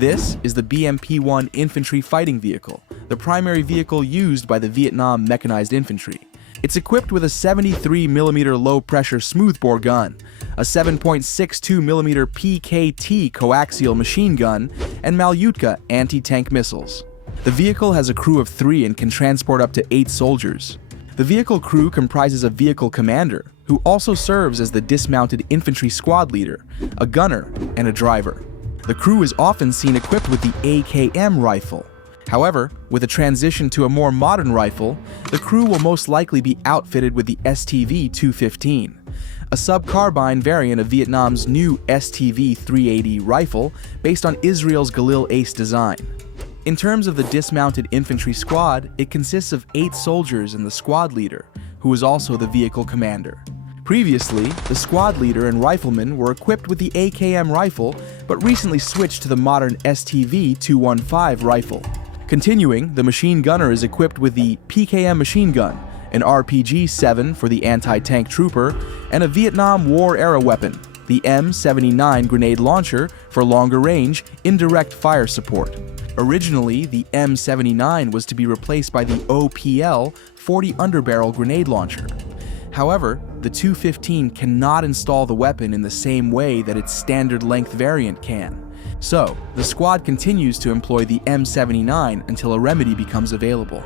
This is the BMP-1 infantry fighting vehicle, the primary vehicle used by the Vietnam Mechanized Infantry. It's equipped with a 73mm low-pressure smoothbore gun, a 7.62mm PKT coaxial machine gun, and Malyutka anti-tank missiles. The vehicle has a crew of 3 and can transport up to 8 soldiers. The vehicle crew comprises a vehicle commander, who also serves as the dismounted infantry squad leader, a gunner, and a driver. The crew is often seen equipped with the AKM rifle. However, with a transition to a more modern rifle, the crew will most likely be outfitted with the STV-215, a sub-carbine variant of Vietnam's new STV-380 rifle based on Israel's Galil Ace design. In terms of the dismounted infantry squad, it consists of 8 soldiers and the squad leader, who is also the vehicle commander. Previously, the squad leader and riflemen were equipped with the AKM rifle, but recently switched to the modern STV-215 rifle. Continuing, the machine gunner is equipped with the PKM machine gun, an RPG-7 for the anti-tank trooper, and a Vietnam War-era weapon, the M79 grenade launcher for longer range, indirect fire support. Originally, the M79 was to be replaced by the OPL 40 underbarrel grenade launcher. However, the 215 cannot install the weapon in the same way that its standard length variant can. So, the squad continues to employ the M79 until a remedy becomes available.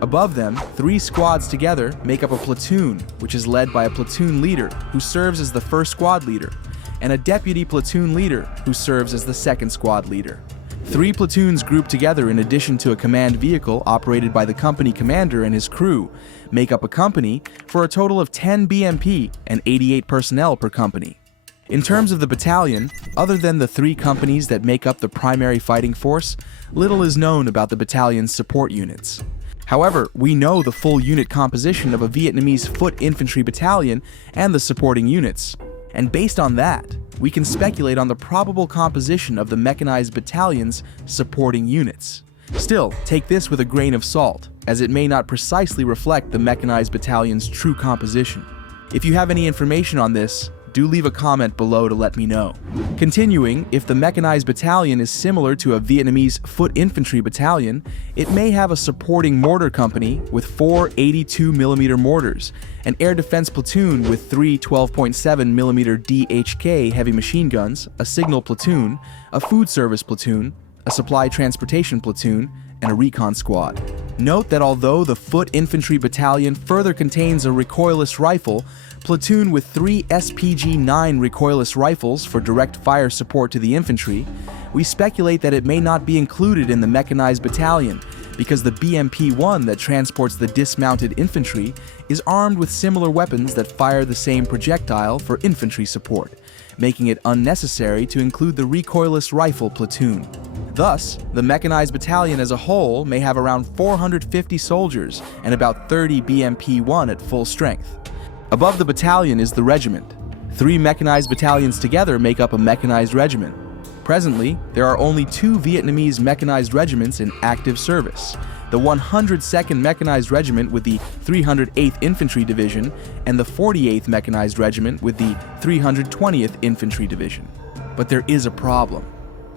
Above them, 3 squads together make up a platoon, which is led by a platoon leader who serves as the first squad leader, and a deputy platoon leader who serves as the second squad leader. 3 platoons grouped together in addition to a command vehicle operated by the company commander and his crew make up a company for a total of 10 BMP and 88 personnel per company. In terms of the battalion, other than the 3 companies that make up the primary fighting force, little is known about the battalion's support units. However, we know the full unit composition of a Vietnamese foot infantry battalion and the supporting units. And based on that, we can speculate on the probable composition of the Mechanized Battalion's supporting units. Still, take this with a grain of salt, as it may not precisely reflect the Mechanized Battalion's true composition. If you have any information on this, do leave a comment below to let me know. Continuing, if the Mechanized Battalion is similar to a Vietnamese foot infantry battalion, it may have a supporting mortar company with 4 82mm mortars, an air defense platoon with 3 12.7mm DHK heavy machine guns, a signal platoon, a food service platoon, a supply transportation platoon, and a recon squad. Note that although the foot infantry battalion further contains a recoilless rifle, platoon with 3 SPG-9 recoilless rifles for direct fire support to the infantry, we speculate that it may not be included in the Mechanized Battalion because the BMP-1 that transports the dismounted infantry is armed with similar weapons that fire the same projectile for infantry support, making it unnecessary to include the recoilless rifle platoon. Thus, the Mechanized Battalion as a whole may have around 450 soldiers and about 30 BMP-1 at full strength. Above the battalion is the regiment. 3 mechanized battalions together make up a Mechanized Regiment. Presently, there are only 2 Vietnamese mechanized regiments in active service, the 102nd Mechanized Regiment with the 308th Infantry Division and the 48th Mechanized Regiment with the 320th Infantry Division. But there is a problem.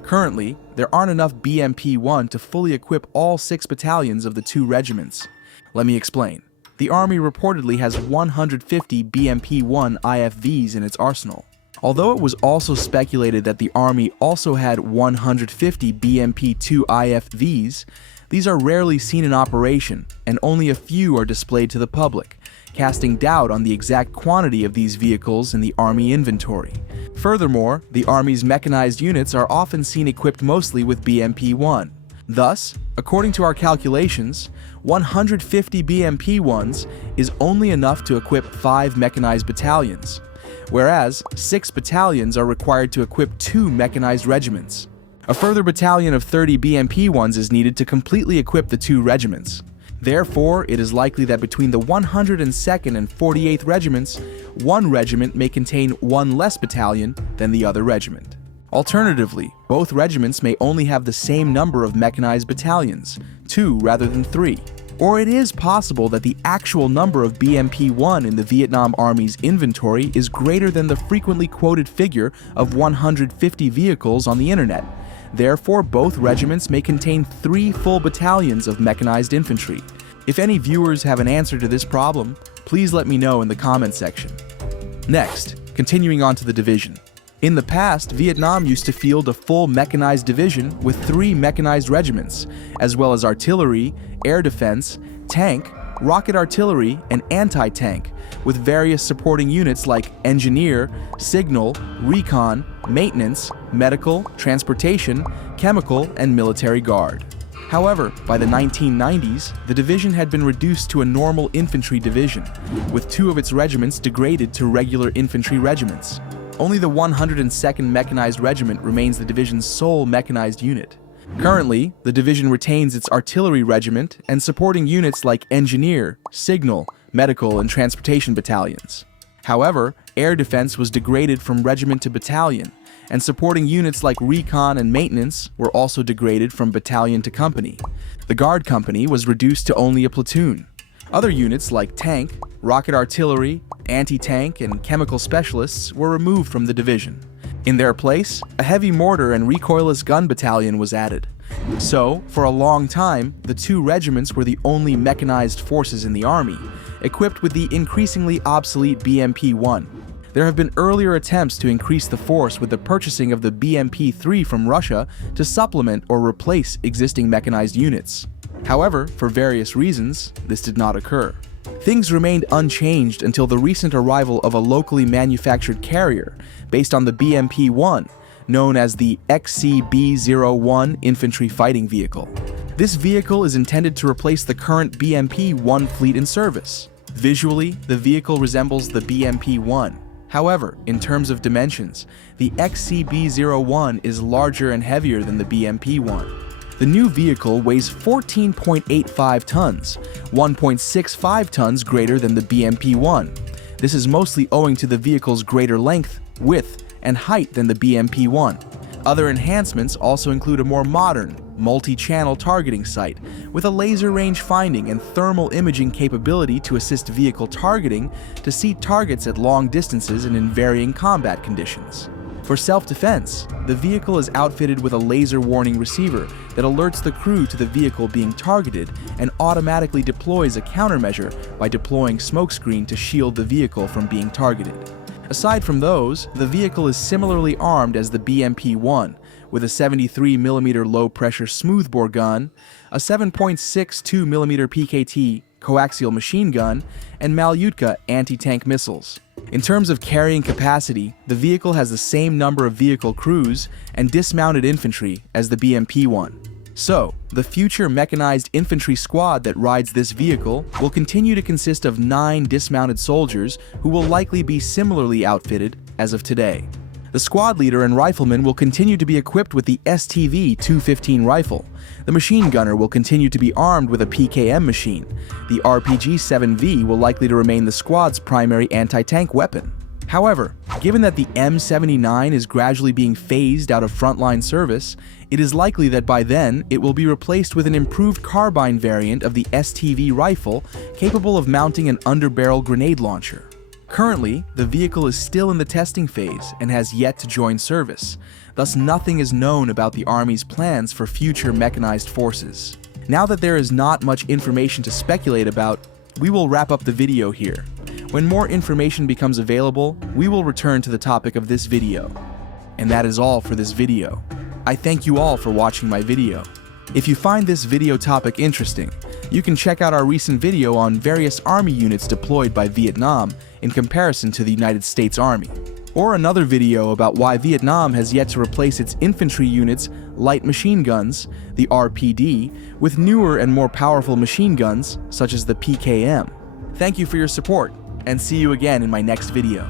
Currently, there aren't enough BMP-1 to fully equip all 6 battalions of the 2 regiments. Let me explain. The Army reportedly has 150 BMP-1 IFVs in its arsenal. Although it was also speculated that the Army also had 150 BMP-2 IFVs, these are rarely seen in operation, and only a few are displayed to the public, casting doubt on the exact quantity of these vehicles in the Army inventory. Furthermore, the Army's mechanized units are often seen equipped mostly with BMP-1. Thus, according to our calculations, 150 BMP-1s is only enough to equip 5 mechanized battalions, whereas 6 battalions are required to equip 2 mechanized regiments. A further battalion of 30 BMP-1s is needed to completely equip the 2 regiments. Therefore, it is likely that between the 102nd and 48th regiments, one regiment may contain one less battalion than the other regiment. Alternatively, both regiments may only have the same number of mechanized battalions, 2 rather than 3. Or it is possible that the actual number of BMP-1 in the Vietnam Army's inventory is greater than the frequently quoted figure of 150 vehicles on the internet, Therefore, both regiments may contain 3 full battalions of mechanized infantry. If any viewers have an answer to this problem, please let me know in the comment section. Next, continuing on to the division. In the past, Vietnam used to field a full mechanized division with 3 mechanized regiments, as well as artillery, air defense, tank, rocket artillery, and anti-tank, with various supporting units like engineer, signal, recon, maintenance, medical, transportation, chemical, and military guard. However, by the 1990s, the division had been reduced to a normal infantry division, with 2 of its regiments degraded to regular infantry regiments. Only the 102nd Mechanized Regiment remains the division's sole mechanized unit. Currently, the division retains its artillery regiment and supporting units like engineer, signal, medical, and transportation battalions. However, air defense was degraded from regiment to battalion, and supporting units like recon and maintenance were also degraded from battalion to company. The guard company was reduced to only a platoon. Other units like tank, rocket artillery, anti-tank, and chemical specialists were removed from the division. In their place, a heavy mortar and recoilless gun battalion was added. So, for a long time, the 2 regiments were the only mechanized forces in the army, equipped with the increasingly obsolete BMP-1. There have been earlier attempts to increase the force with the purchasing of the BMP-3 from Russia to supplement or replace existing mechanized units. However, for various reasons, this did not occur. Things remained unchanged until the recent arrival of a locally manufactured carrier based on the BMP-1, known as the XCB-01 Infantry Fighting Vehicle. This vehicle is intended to replace the current BMP-1 fleet in service. Visually, the vehicle resembles the BMP-1. However, in terms of dimensions, the XCB-01 is larger and heavier than the BMP-1. The new vehicle weighs 14.85 tons, 1.65 tons greater than the BMP-1. This is mostly owing to the vehicle's greater length, width, and height than the BMP-1. Other enhancements also include a more modern, multi-channel targeting sight with a laser range finding and thermal imaging capability to assist vehicle targeting to see targets at long distances and in varying combat conditions. For self-defense, the vehicle is outfitted with a laser warning receiver that alerts the crew to the vehicle being targeted and automatically deploys a countermeasure by deploying smokescreen to shield the vehicle from being targeted. Aside from those, the vehicle is similarly armed as the BMP-1, with a 73mm low-pressure smoothbore gun, a 7.62mm PKT coaxial machine gun, and Malyutka anti-tank missiles. In terms of carrying capacity, the vehicle has the same number of vehicle crews and dismounted infantry as the BMP-1. So, the future mechanized infantry squad that rides this vehicle will continue to consist of 9 dismounted soldiers who will likely be similarly outfitted as of today. The squad leader and rifleman will continue to be equipped with the STV-215 rifle. The machine gunner will continue to be armed with a PKM machine. The RPG-7V will likely to remain the squad's primary anti-tank weapon. However, given that the M79 is gradually being phased out of frontline service, it is likely that by then it will be replaced with an improved carbine variant of the STV rifle capable of mounting an underbarrel grenade launcher. Currently, the vehicle is still in the testing phase and has yet to join service, thus nothing is known about the Army's plans for future mechanized forces. Now that there is not much information to speculate about, we will wrap up the video here. When more information becomes available, we will return to the topic of this video. And that is all for this video. I thank you all for watching my video. If you find this video topic interesting, you can check out our recent video on various Army units deployed by Vietnam in comparison to the United States Army, or another video about why Vietnam has yet to replace its infantry units' light machine guns, the RPD, with newer and more powerful machine guns such as the PKM. Thank you for your support, and see you again in my next video.